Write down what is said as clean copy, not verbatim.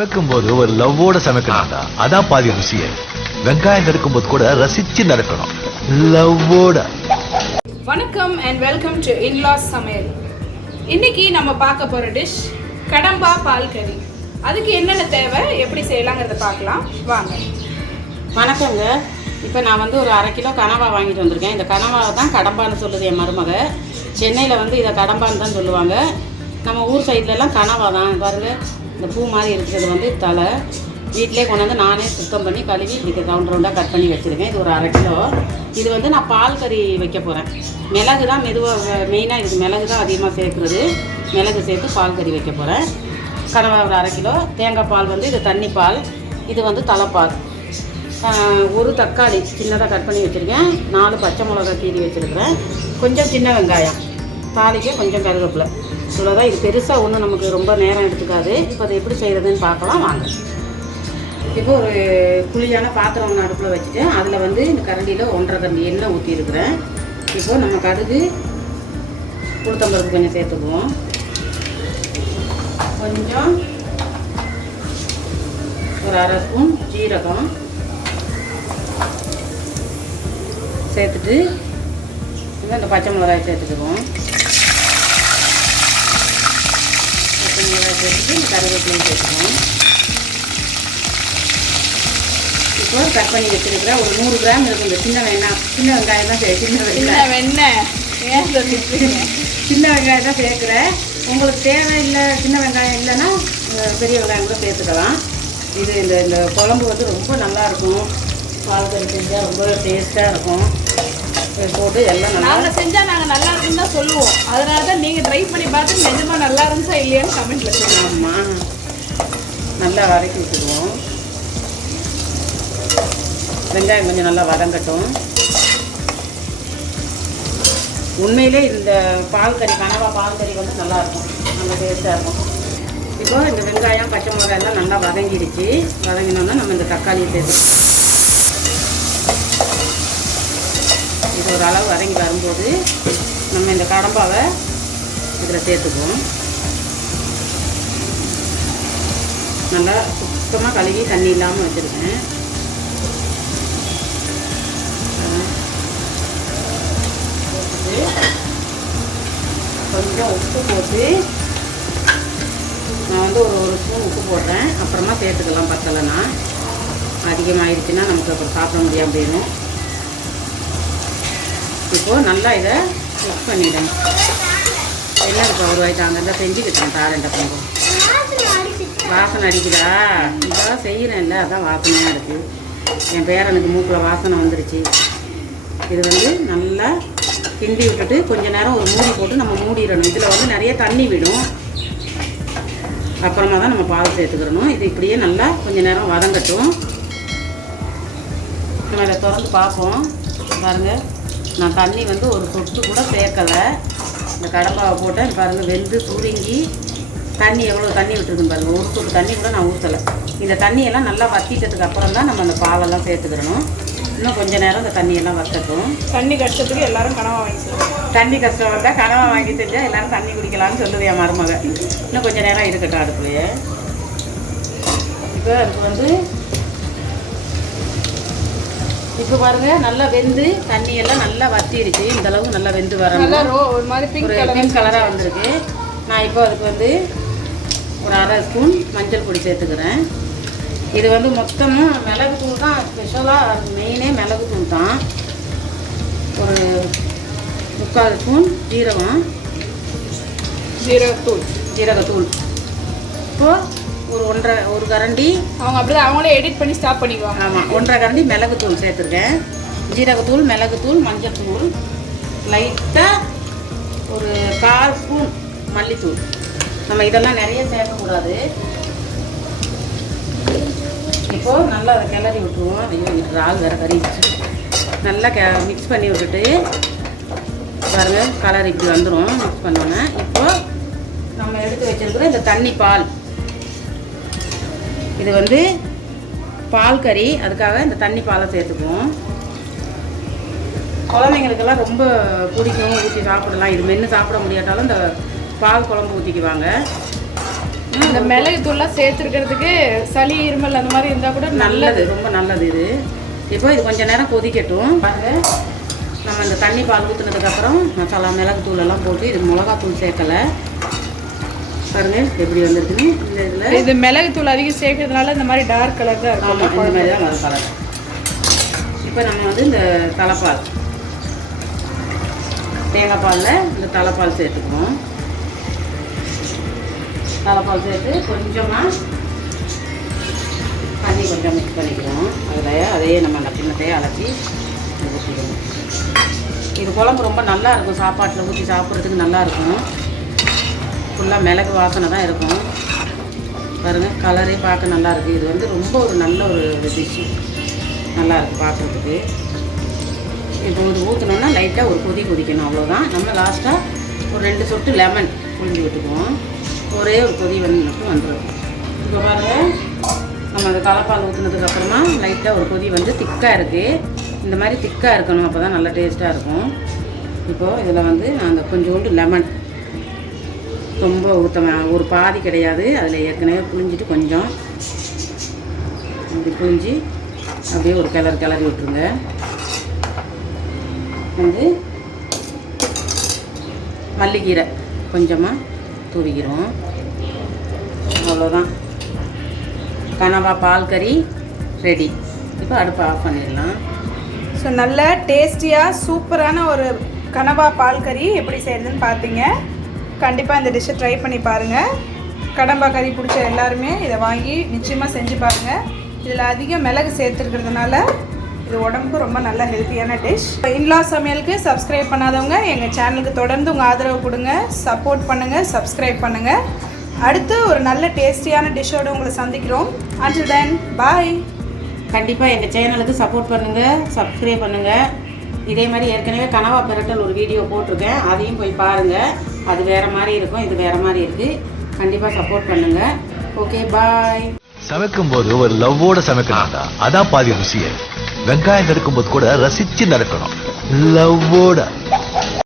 சமைக்கும் போது ஒரு லவ்வோட சமைக்கணும்டா. அதான் பாதி ருசியே. வெங்காயம் நறுக்கும் போது கூட ரசிச்சு நறுக்கணும், லவ்வோட. வணக்கம் அண்ட் வெல்கம் டு இன்லாஸ் சமையல். இன்னைக்கு நம்ம பார்க்க போற டிஷ் கடம்பா பால் கறி. அதுக்கு என்னென்ன தேவை, எப்படி செய்யலாங்கிறத பார்க்கலாம் வாங்க. வணக்கங்க. இப்போ நான் வந்து ஒரு 1/2 கிலோ கனவா வாங்கிட்டு வந்திருக்கேன். இந்த கனவாவை தான் கடம்பான்னு சொல்லுது என் மருமக. சென்னையில் வந்து இதை கடம்பான்னு தான் சொல்லுவாங்க. நம்ம ஊர் சைட்லலாம் கனவா தான். பாருங்கள், இந்த பூ மாதிரி இருக்கிறது வந்து தலை. வீட்டிலே கொண்டு வந்து நானே சுத்தம் பண்ணி கழுவி இப்படி ரவுண்டாக கட் பண்ணி வச்சுருக்கேன். இது ஒரு 1/2 கிலோ. இது வந்து நான் பால் கறி வைக்க போகிறேன். மிளகு தான் மெயினாக இது மிளகு தான் அதிகமாக சேர்க்குறது. மிளகு சேர்த்து பால் கறி வைக்க போகிறேன். கனவா ஒரு 1/2 கிலோ. தேங்காய் பால் வந்து இது தண்ணி பால். இது வந்து தலைப்பால். ஒரு தக்காளி சின்னதாக கட் பண்ணி வச்சுருக்கேன். 4 பச்சை மிளகா கீறி வச்சுருக்கிறேன். கொஞ்சம் சின்ன வெங்காயம், தாளிக்க கொஞ்சம் கருவேப்பிலை. இவ்வளோதான். இது பெருசாக ஒன்றும் நமக்கு ரொம்ப நேரம் எடுத்துக்காது. இப்போ அதை எப்படி செய்கிறதுன்னு பார்க்கலாம் வாங்க. இப்போ ஒரு குழியான பாத்திரம் ஒன்று அடுப்பில் வச்சுட்டேன். அதில் வந்து இந்த கரண்டியில் 1.5 கரண்டி எண்ணெய் ஊற்றிருக்கிறேன். இப்போது நம்ம கடுகு, உளுத்தம்பருப்பு கொஞ்சம் சேர்த்துக்குவோம். கொஞ்சம் ஒரு 1/2 ஸ்பூன் ஜீரகம் சேர்த்துட்டு இந்த பச்சை மிளகாய் சேர்த்துக்குவோம். பச்சை மிளகாய் சேர்த்துட்டு இந்த கருவேப்பிலையும் சேர்த்துக்குவோம். இப்போ கட் பண்ணி வச்சுருக்கிற ஒரு 100 கிராம் இருக்கும் இந்த சின்ன வெங்காயம் தான் சின்ன வெங்காயம் தான் சேர்க்குறேன். உங்களுக்கு தேவை இல்லை, சின்ன வெங்காயம் இல்லைன்னா பெரிய வெங்காயம் கூட சேர்த்துக்கலாம். இது இந்த குழம்பு வந்து ரொம்ப நல்லாயிருக்கும். பால் கறி செஞ்சால் ரொம்ப டேஸ்ட்டாக இருக்கும். போட்டு எல்லாம் நாங்கள் செஞ்சால் நாங்கள் நல்லா இருக்குன்னு தான் சொல்லுவோம். அதனால தான் நீங்கள் ட்ரை பண்ணி பார்த்து நிஜமாக நல்லா இருந்துச்சா இல்லையான்னு கமெண்ட்டில் சொல்லுவோம். ஆமாம், நல்லா வதக்கி விட்டுருவோம். வெங்காயம் கொஞ்சம் நல்லா வதங்கட்டும். உண்மையிலே இந்த பால் கறி, கனவா பால் கறி வந்து நல்லாயிருக்கும், நல்லா டேஸ்ட்டாக இருக்கும். இப்போ இந்த வெங்காயம் பச்சை மிளகாய் எல்லாம் நல்லா வதங்கிடுச்சு. வதங்கினோன்னா நம்ம இந்த தக்காளியை சேர்த்து இது ஒரு அளவு வதங்கி வரும்போது நம்ம இந்த கடம்பாவை இதில் சேர்த்துக்குவோம். நல்லா சுத்தமாக கழுவி தண்ணி இல்லாமல் வச்சுருக்கேன். கொஞ்சம் உப்பு போட்டு நான் வந்து ஒரு ஸ்பூன் உப்பு போடுறேன். அப்புறமா சேர்த்துக்கலாம். பத்தலைன்னா அதிகமாகிடுச்சுன்னா நமக்கு அப்புறம் சாப்பிட முடியாமல் போயிடும். இப்போது நல்லா இதை மிக்ஸ் பண்ணிவிடுங்க. என்ன இப்போ ஒரு வாய்ட்டு அங்கே செஞ்சுக்கிட்டேன். தாரண்ட பொங்கல் வாசனை அடிக்குதா? இப்போதான் செய்கிறேன்ல, அதான் வாசனையாக இருக்குது. என் பேரனுக்கு மூக்கில் வாசனை வந்துருச்சு. இது வந்து நல்லா கிண்டி விட்டுட்டு கொஞ்ச நேரம் ஒரு மூடி போட்டு நம்ம மூடிடணும். இதில் வந்து நிறைய தண்ணி விடும். அப்புறமா தான் நம்ம பால் சேர்த்துக்கிறணும். இது இப்படியே நல்லா கொஞ்ச நேரம் வதங்கட்டும். நம்ம இதை திறந்து பார்ப்போம். பாருங்கள், நான் தண்ணி வந்து ஒரு சொட்டு கூட சேர்க்கலை. இந்த கடம்பாவை போட்டேன். பாருங்கள், வெந்து சுருங்கி தண்ணி எவ்வளோ தண்ணி விட்டுருக்குன்னு பாருங்கள். ஒரு சொட்டு தண்ணி கூட நான் ஊற்றலை. இந்த தண்ணியெல்லாம் நல்லா வற்றிட்டதுக்கு அப்புறம் தான் நம்ம அந்த பாலெல்லாம் சேர்த்துக்கிறணும். இன்னும் கொஞ்சம் நேரம் இந்த தண்ணியெல்லாம் வற்றட்டும். தண்ணி கஷ்டத்துக்கு எல்லாரும் கனவா வாங்கி செய்வோம். தண்ணி கஷ்டம் வந்தால் கனவா வாங்கி செஞ்சால் எல்லோரும் தண்ணி குடிக்கலாம்னு சொல்லுது என் மருமக. இன்னும் கொஞ்சம் நேரம் இருக்கட்டும் அடுப்புலையே. இப்போ அதுக்கு வந்து இப்போ பாருங்கள், நல்லா வெந்து தண்ணியெல்லாம் நல்லா வற்றிடுச்சு. இந்தளவுக்கு நல்லா வெந்து வரணும். ஒரு மாதிரி பிங்க் கலராக வந்திருக்கு. நான் இப்போ அதுக்கு வந்து ஒரு 1/2 ஸ்பூன் மஞ்சள் பொடி சேர்த்துக்கிறேன். இது வந்து மொத்தமும் மிளகு தூள் தான். ஸ்பெஷலாக மெயினே மிளகு தூள் தான். ஒரு 3/4 ஸ்பூன் ஜீரகத்தூள். இப்போது ஒரு கரண்டி அவங்க அப்படியே அவங்களே எடிட் பண்ணி ஸ்டாப் பண்ணிக்குவாங்க. ஆமாம், 1.5 கரண்டி மிளகுத்தூள் சேர்த்துருக்கேன். ஜீரகத்தூள், மிளகுத்தூள், மஞ்சள் தூள், லைட்டாக ஒரு 1/4 ஸ்பூன் மல்லித்தூள். நம்ம இதெல்லாம் நிறைய சேர்க்கக்கூடாது. இப்போது நல்லா அதை கிளறி விட்டுருவோம். ஆள் வேறு கறி நல்லா மிக்ஸ் பண்ணி விட்டுட்டு பாருங்கள், கலர் இப்படி வந்துடும். மிக்ஸ் பண்ணோன்னே இப்போது நம்ம எடுத்து வச்சுருக்கிற இந்த தண்ணி பால், இது வந்து பால் கறி, அதுக்காக இந்த தண்ணி பாலை சேர்த்துக்குவோம். குழந்தைங்களுக்கெல்லாம் ரொம்ப பிடிக்கும், ஊற்றி சாப்பிடலாம். இது மென்று சாப்பிட முடியாட்டாலும் இந்த பால் குழம்பு ஊற்றிக்குவாங்க. இந்த மிளகு தூள்லாம் சேர்த்துருக்கிறதுக்கு சளி இருமல் அந்த மாதிரி இருந்தால் கூட நல்லது, ரொம்ப நல்லது இது. இப்போ இது கொஞ்சம் நேரம் கொதிக்கட்டும். பாருங்க, நம்ம இந்த தண்ணி பால் ஊற்றுனதுக்கப்புறம் மசாலா மிளகு தூளெல்லாம் போட்டு இது மிளகாத்தூள் சேர்க்கலை. பாருங்க எப்படி வந்துருக்குன்னு. இந்த இதில் இது மிளகு தூள் அதிகம் சேர்க்கறதுனால இந்த மாதிரி டார்க் கலர் தான் இருக்கும். ஆமாம், இந்த மாதிரி தான் வரும் கலர். இப்போ நம்ம வந்து இந்த தலைப்பால், தேங்காய் பாலில் இந்த தலைப்பால் சேர்த்துக்குவோம். தலைப்பால் சேர்த்து கொஞ்சமாக தண்ணி கொஞ்சம் மிக்ஸ் பண்ணிக்கிறோம். அதையே நம்ம அந்த கிண்ணத்தையே அலசி ஊற்றிக்கணும். இது குழம்பு ரொம்ப நல்லா இருக்கும், சாப்பாட்டில் ஊற்றி சாப்பிட்றதுக்கு நல்லாயிருக்கும். ஃபுல்லாக மிளகு வாசனை தான் இருக்கும். பாருங்கள், கலரே பார்க்க நல்லாயிருக்கு. இது வந்து ரொம்ப ஒரு நல்ல ஒரு டிஷ்ஷு, நல்லாயிருக்கு பார்க்குறதுக்கு. இப்போ இது ஊற்றினோன்னா லைட்டாக ஒரு கொதிக்கணும், அவ்வளோதான். நம்ம லாஸ்ட்டாக ஒரு 2 சொட்டு லெமன் புழிஞ்சு விட்டுக்குவோம். ஒரே ஒரு கொதி மட்டும் வந்துடும். இப்போ பாருங்கள், நம்ம அந்த தலைப்பால் ஊற்றுனதுக்கப்புறமா லைட்டாக ஒரு கொதி வந்து திக்காக இருக்குது. இந்த மாதிரி திக்காக இருக்கணும், அப்போ தான் நல்லா டேஸ்ட்டாக இருக்கும். இப்போது இதில் வந்து நாங்கள் கொஞ்சோண்டு லெமன், ரொம்ப ஒரு பாதி கிடையாது, அதில் ஏற்கனவே புழிஞ்சிட்டு கொஞ்சம் அப்படி புழிஞ்சி அப்படியே ஒரு கிளறி விட்டுருங்க. வந்து மல்லிக்கீரை கொஞ்சமாக தூவிக்கிறோம். அவ்வளோதான், கனவா பால் கறி ரெடி. இப்போ அடுப்பை ஆஃப் பண்ணிடலாம். ஸோ நல்ல டேஸ்டியாக சூப்பரான ஒரு கனவா பால் கறி எப்படி செய்யறதுன்னு பார்த்தீங்க. கண்டிப்பாக இந்த டிஷ்ஷை ட்ரை பண்ணி பாருங்கள். கடம்பா கறி பிடிச்ச எல்லாருமே இதை வாங்கி நிச்சயமாக செஞ்சு பாருங்கள். இதில் அதிக மிளகு சேர்த்துருக்கிறதுனால இது உடம்புக்கு ரொம்ப நல்ல ஹெல்த்தியான டிஷ். இன்லா சமையலுக்கு சப்ஸ்கிரைப் பண்ணாதவங்க எங்கள் சேனலுக்கு தொடர்ந்து உங்கள் ஆதரவு கொடுங்க, சப்போர்ட் பண்ணுங்கள், சப்ஸ்கிரைப் பண்ணுங்கள். அடுத்து ஒரு நல்ல டேஸ்டியான டிஷ்ஷோடு உங்களை சந்திக்கிறோம். until then bye. கண்டிப்பாக எங்கள் சேனலுக்கு சப்போர்ட் பண்ணுங்கள், சப்ஸ்கிரைப் பண்ணுங்கள். இதே மாதிரி ஏற்கனவே கனவா பெரட்டல் ஒரு வீடியோ போட்டிருக்கேன், அதையும் போய் பாருங்கள். அது வேறு மாதிரி இருக்கும், இது வேறு மாதிரி இருக்குது. கண்டிப்பாக சப்போர்ட் பண்ணுங்கள். ஓகே, பாய். சமைக்கும் போது ஒரு லவ்வோட சமைக்கணும்டா, அதான் பாதி ருசியே. வெங்காயம் நறுக்கும் போது கூட ரசிச்சு நறுக்கணும், லவ்வோட.